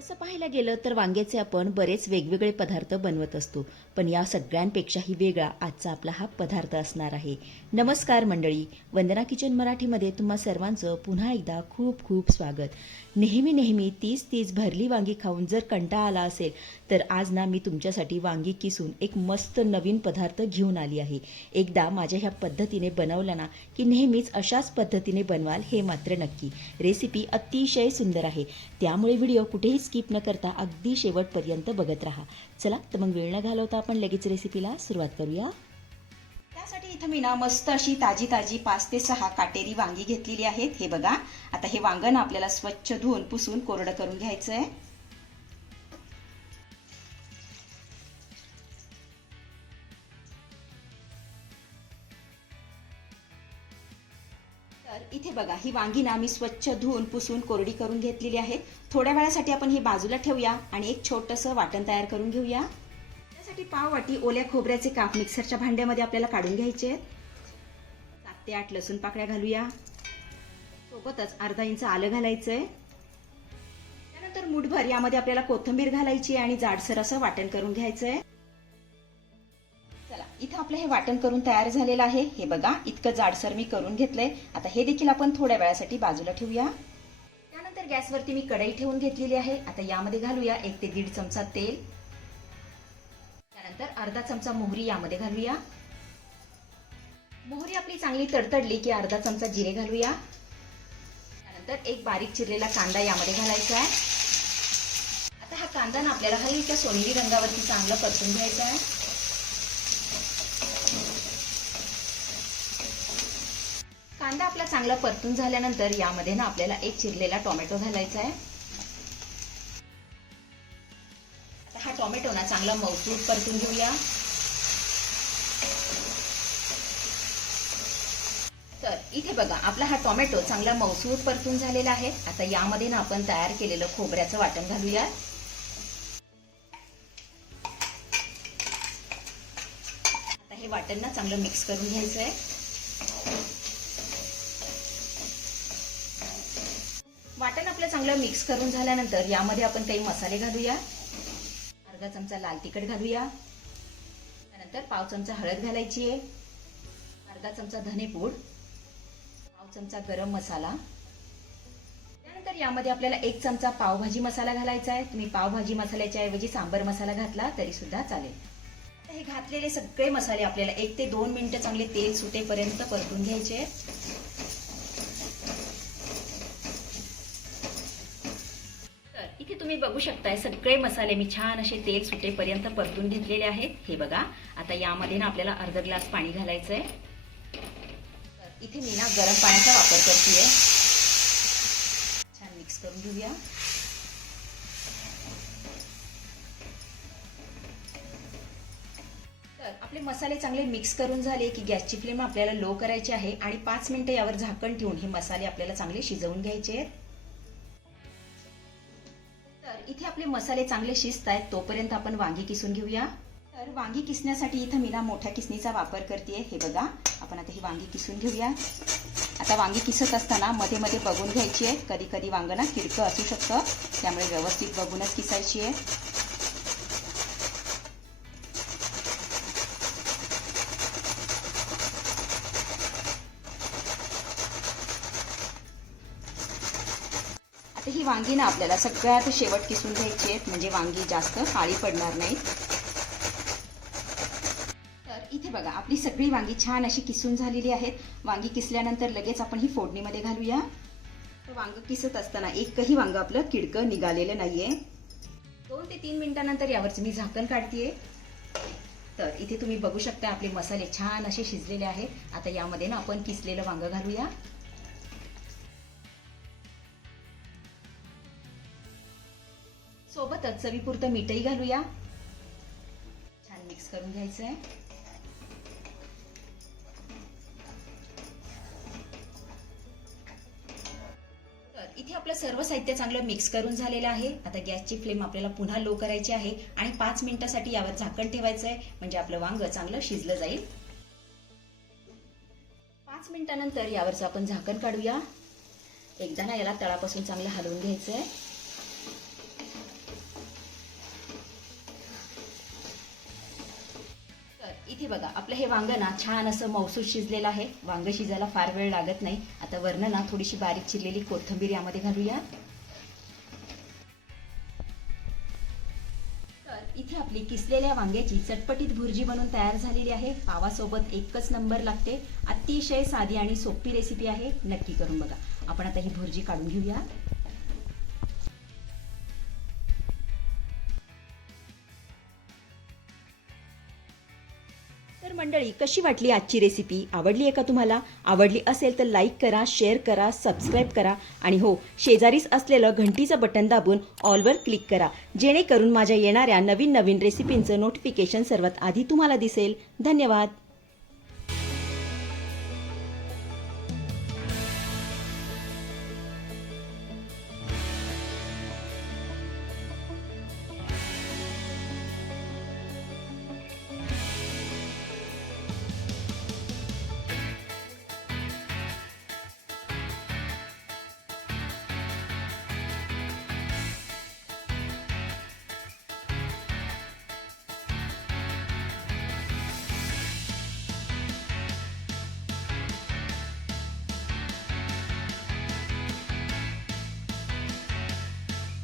तसं पाहायला गेलं तर वांग्याचे आपण बरेच वेगवेगळे पदार्थ बनवत असतो, पण या सगळ्यांपेक्षाही वेगळा आजचा आपला हा पदार्थ असणार आहे. नमस्कार मंडळी, वंदना किचन मराठीमध्ये तुम्हा सर्वांचं पुन्हा एकदा खूप खूप स्वागत. नेहमी नेहमी तीच तीच भरली वांगी खाऊन जर कंटाळा आला असेल तर आज ना मी तुमच्यासाठी वांगी किसून एक मस्त नवीन पदार्थ घेऊन आली आहे. एकदा माझ्या ह्या पद्धतीने बनवला ना की नेहमीच अशाच पद्धतीने बनवाल हे मात्र नक्की. रेसिपी अतिशय सुंदर आहे, त्यामुळे व्हिडिओ कुठेही स्किप न करता अगदी शेवटपर्यंत बघत राहा. चला तर मग वेळ न घालवता आपण लगेच रेसिपीला सुरुवात करूया. त्यासाठी इथं मी ना मस्त अशी ताजी ताजी 5 ते 6 काटेरी वांगी घेतलेली आहेत. हे बघा, आता हे वांग ना आपल्याला स्वच्छ धुवून पुसून कोरडं करून घ्यायचं आहे. तर इथे बघा, ही वांगी ना मी स्वच्छ धुवून पुसून कोरडी करून घेतलेली आहेत. थोड्या वेळासाठी आपण ही बाजूला ठेवूया आणि एक छोटंसं वाटण तयार करून घेऊया. त्यासाठी पाव वाटी ओल्या खोबऱ्याचे काप मिक्सरच्या भांड्यामध्ये आपल्याला काढून घ्यायचे आहेत. 7 ते 8 लसूण पाकळ्या घालूया. सोबतच अर्धा इंच आलं घालायचंय. त्यानंतर मुठभर यामध्ये आपल्याला कोथिंबीर घालायची आणि जाडसर असं वाटण करून घ्यायचंय. चला, इथं आपलं हे वाटण करून तयार झालेलं आहे. हे बघा, इतकं जाडसर मी करून घेतलंय. आता हे देखील आपण थोड्या वेळासाठी बाजूला ठेवूया. त्यानंतर गॅसवरती मी कढई ठेवून घेतलेली आहे. आता यामध्ये घालूया 1 ते 1.5 चमचा तेल. त्यानंतर अर्धा चमचा मोहरी यामध्ये घालूया. मोहरी आपली चांगली तडतडली की अर्धा चमचा जिरे घालूया. त्यानंतर एक बारीक चिरलेला कांदा यामध्ये घालायचा आहे. आता हा कांदा ना आपल्याला हलक्या सोनेरी रंगावरती चांगला परतून घ्यायचा आहे. कांदा आपला चांगला परतून झाल्यानंतर यामध्ये ना आपल्याला एक चिरलेला टोमॅटो घालायचा आहे. आता हा टोमॅटो ना चांगला मऊसूत परतून घेऊया. तर इथे बघा, आपला हा टोमॅटो चांगला मऊसूत परतून झालेला आहे. आता यामध्ये ना आपण तयार केलेलं खोबऱ्याचं वाटण घालूया. आता हे वाटण ना चांगलं मिक्स करून घ्यायचं आहे. वाटण आपलं चांगलं मिक्स करून झाल्यानंतर यामध्ये आपण काही मसाले घालूया. अर्धा चमचा लाल तिखट घालूया. त्यानंतर पाव चमचा हळद घालायची आहे. अर्धा चमचा धनेपूड, पाव चमचा गरम मसाला. त्यानंतर यामध्ये आपल्याला 1 चमचा पावभाजी मसाला घालायचा आहे. तुम्ही पावभाजी मसाल्याच्या ऐवजी सांबर मसाला घातला तरी सुद्धा चालेल. आता हे घातलेले सगळे मसाले आपल्याला 1 ते 2 मिनिटं चांगले तेल सुटेपर्यंत परतून घ्यायचे. इथे तुम्ही बघू शकताय, सगळे मसाले मी छान असे तेल सुटेपर्यंत परतून घेतलेले आहेत. हे बघा, आता यामध्ये ना आपल्याला अर्धा ग्लास पाणी घालायचंय. तर इथे मी ना गरम पाण्याचा वापर करतेय. छान मिक्स करून घेऊया. तर आपले मसाले चांगले मिक्स करून झाले की गॅसची फ्लेम आपल्याला लो करायची आहे आणि 5 मिनिटं यावर झाकण ठेवून हे मसाले आपल्याला चांगले शिजवून घ्यायचे आहेत. इथे आपले मसाले चांगले शिजत आहेत, तोपर्यंत आपण वांगी किसून घेऊया. तर वांगी किसण्यासाठी इथं मी ना मोठ्या किसणीचा वापर करते. हे बघा, आपण आता ही वांगी किसून घेऊया. आता वांगी किसत असताना मध्ये मध्ये बघून घ्यायची आहे. कधी कधी वांग ना किडकं असू शकतं, त्यामुळे व्यवस्थित बघूनच किसायची आहे. आता ही वांगी ना आपल्याला सगळ्यात शेवट किसून घ्यायची आहेत, म्हणजे वांगी जास्त काळी पडणार नाहीत. तर इथे बघा, आपली सगळी वांगी छान अशी किसून झालेली आहेत. वांगी किसल्यानंतर लगेच आपण ही फोडणीमध्ये घालूया. वांग किसत असताना एकही वांग आपलं किडकं निघालेलं नाहीये. 2 ते 3 मिनिटांनंतर यावरच मी झाकण काढतेय. तर इथे तुम्ही बघू शकता, आपले मसाले छान असे शिजलेले आहेत. आता यामध्ये ना आपण किसलेलं वांग घालूया. सोबतच चवीपुरतं मीठही घालूया. छान मिक्स करून घ्यायचं आहे. तर इथे आपलं सर्व साहित्य चांगलं मिक्स करून झालेलं आहे. आता गॅसची फ्लेम आपल्याला पुन्हा लो करायची आहे आणि 5 मिनिटांसाठी यावर झाकण ठेवायचं आहे, म्हणजे आपलं वांग चांगलं शिजलं जाईल. 5 मिनिटांनंतर यावरचं आपण झाकण काढूया. एकदा ना याला तळापासून चांगलं हलवून घ्यायचं आहे. इथे बघा आपलं हे वांग ना छान असं मौसूद शिजलेलं आहे. वांग शिजायला फार वेळ लागत नाही. आता वरनं ना थोडीशी बारीक चिरलेली कोथिंबीर यामध्ये घालूया. तर इथे आपली किसलेल्या वांग्याची चटपटीत भुर्जी बनून तयार झालेली आहे. पावासोबत एकच नंबर लागते. अतिशय साधी आणि सोपी रेसिपी आहे. नक्की करून बघा. आपण आता ही भुर्जी काढून घेऊया. तर मंडळी, कशी वाटली आजची रेसिपी? आवडली आहे का तुम्हाला? आवडली असेल तर लाईक करा, शेअर करा, सबस्क्राईब करा आणि हो, शेजारीच असलेलं घंटीचं बटन दाबून ऑलवर क्लिक करा, जेणेकरून माझ्या येणाऱ्या नवीन नवीन रेसिपींचं नोटिफिकेशन सर्वात आधी तुम्हाला दिसेल. धन्यवाद.